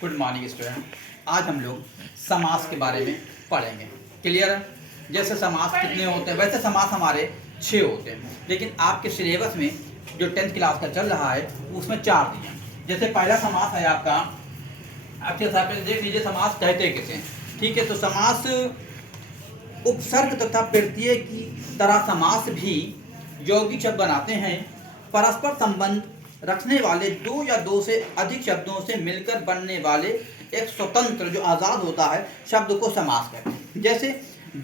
Good morning student. आज हम लोग समास के बारे में पढ़ेंगे। क्लियर है? जैसे समास कितने होते हैं, वैसे समास हमारे 6 होते हैं, लेकिन आपके सिलेबस में जो 10th क्लास का चल रहा है उसमें 4 दिए हैं। जैसे पहला समास है आपका, आपके हिसाब से देख लीजिए समास कहते किसे हैं। ठीक है, तो समास उपसर्ग तथा प्रत्यय की तरह समास भी यौगिक शब्द बनाते हैं। परस्पर संबंध रखने वाले दो या दो से अधिक शब्दों से मिलकर बनने वाले एक स्वतंत्र जो आज़ाद होता है शब्द को समास कहते हैं। जैसे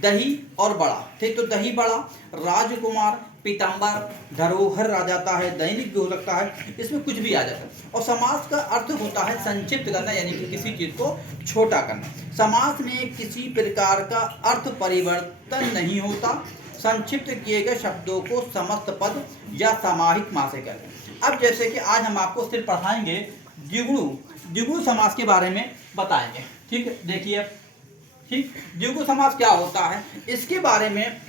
दही और बड़ा, ठीक, तो दही बड़ा, राजकुमार, पीताम्बर, धरोहर आ जाता है, दैनिक भी हो सकता है, इसमें कुछ भी आ जाता है। और समास का अर्थ होता है संक्षिप्त करना, यानी कि किसी चीज को छोटा करना। समास में किसी प्रकार का अर्थ परिवर्तन नहीं होता। संक्षिप्त किए गए शब्दों को समस्त पद या सामाहिक मासे कहते हैं। अब जैसे कि आज हम आपको सिर्फ पढ़ाएंगे द्विगु समास के बारे में बताएंगे। ठीक है, देखिए, ठीक, द्विगु समास क्या होता है इसके बारे में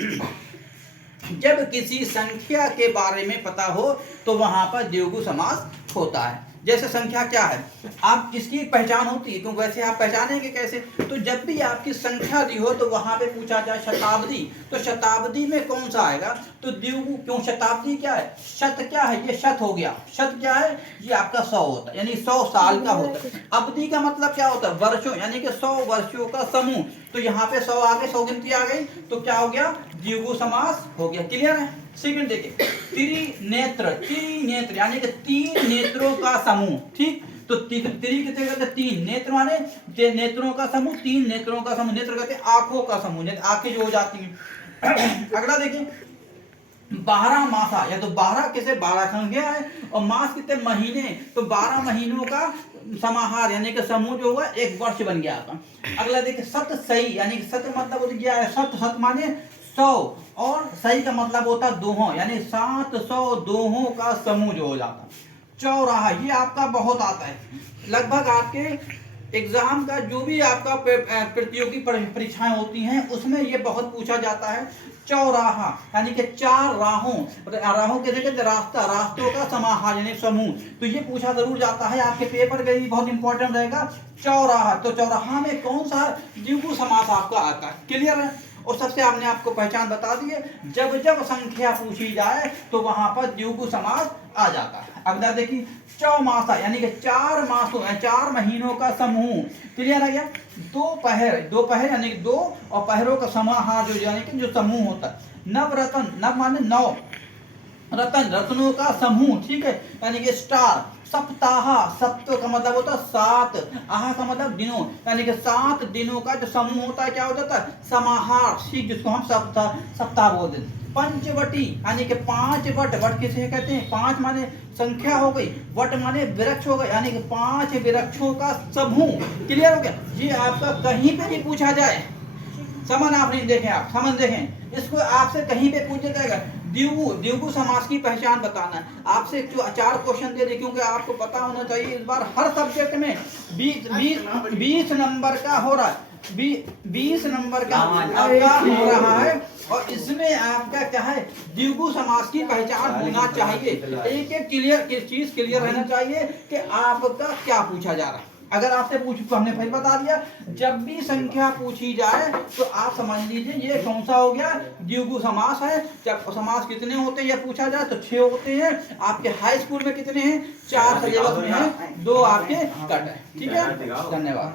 जब किसी संख्या के बारे में पता हो तो वहां पर द्विगु समास होता है। जैसे संख्या क्या है, आप इसकी एक पहचान होती है, क्योंकि वैसे आप पहचानेंगे कैसे? तो जब भी आपकी संख्या दी हो तो वहां पे पूछा जाए शताब्दी, तो शताब्दी में कौन सा आएगा? तो द्विगु। क्यों? शताब्दी क्या है? शत क्या है? ये शत हो गया। शत क्या है? ये आपका 100 होता है, यानी 100 साल का होता है। अवधि का मतलब क्या होता है? वर्षों, यानी कि 100 वर्षों का समूह। तो यहाँ पे 100 आ गए, 100 गिनती आ गई, तो क्या हो गया? द्विगु समास हो गया। क्लियर है? सेकंड देखिए, त्रिनेत्र, त्रिनेत्र यानी कि 3 नेत्रों का समूह। ठीक, तो त्रि कितने कहते हैं? 3 नेत्र माने नेत्रों का समूह, 3 नेत्रों का समूह। नेत्र कहते हैं आंखों का समूह, आंखें जो हो जाती हैं। अगला देखिए, 12 मासा, या तो 12 किसे 12 संख्या है, और मास कितने? महीने, तो 12 महीनों का समाहार यानी कि समूह जो होगा 1 वर्ष बन गया आपका। अगला देखिए, सत सही, यानी कि सत मतलब हो गया है सत, सत माने 100, और सही का मतलब होता है दोहों, यानी 700 दोहों का समूह जो हो जाता। चौराहा, ये आपका बहुत आता है, लगभग आपके एग्जाम का जो भी आपका प्रतियोगी परीक्षाएं होती हैं उसमें ये बहुत पूछा जाता है। चौराहा यानी कि 4 राहों, राहों के जगह रास्ता, रास्तों का समाहार यानी समूह, तो ये पूछा जरूर जाता है आपके पेपर के लिए, बहुत इंपॉर्टेंट रहेगा। चौराहा, तो चौराहा में कौन सा द्विगु समास आपका आता है? क्लियर है? और सबसे आपने आपको पहचान बता दी है, जब जब संख्या पूछी जाए तो वहां पर द्विगु समास आ जाता है। अगला देखिए, चौमासा यानी कि 4 मासों, 4 महीनों का समूह। क्लियर है क्या? दोपहर यानी कि 2, और पहरों का समाहार जो यानी कि जो समूह होता है। नवरत्न, नव माने 9, रतन रत्नों का समूह। ठीक है, यानी कि स्टार। सप्ताह, सप्त का मतलब होता है 7, आह का मतलब दिनों, यानी कि 7 दिनों का जो समूह होता है क्या हो जाता है? समाहार। ठीक, जिसको हम सप्ताह बोलते हैं। पंचवटी यानी कि 5 वट, वट किसे कहते हैं? 5 माने संख्या हो गई, वट माने वृक्ष हो गए, यानी कि 5 वृक्षों का समूह। क्लियर हो गया? ये आपका कहीं पे भी पूछा जाए, समन आप नहीं देखें, आप समन देखें, इसको आपसे कहीं पे पूछा जाएगा। द्विगु समास की पहचान बताना है आपसे। 4 क्वेश्चन दे दे, क्योंकि आपको पता होना चाहिए इस बार हर सब्जेक्ट में 20 नंबर का हो रहा है, 20 नंबर का आपका हो रहा है, और इसमें आपका क्या है? द्विगु समास की पहचान होना चाहिए। एक एक चीज क्लियर रहना चाहिए कि आपका क्या पूछा जा रहा है। अगर आपसे पूछ, तो हमने फिर बता दिया, जब भी संख्या पूछी जाए तो आप समझ लीजिए ये कौन सा हो गया? द्विगु समास है। जब समास कितने होते हैं यह पूछा जाए तो 6 होते हैं। आपके हाई स्कूल में कितने हैं? 4 सिलेबस में है, 2 आपके कट है। ठीक है, धन्यवाद।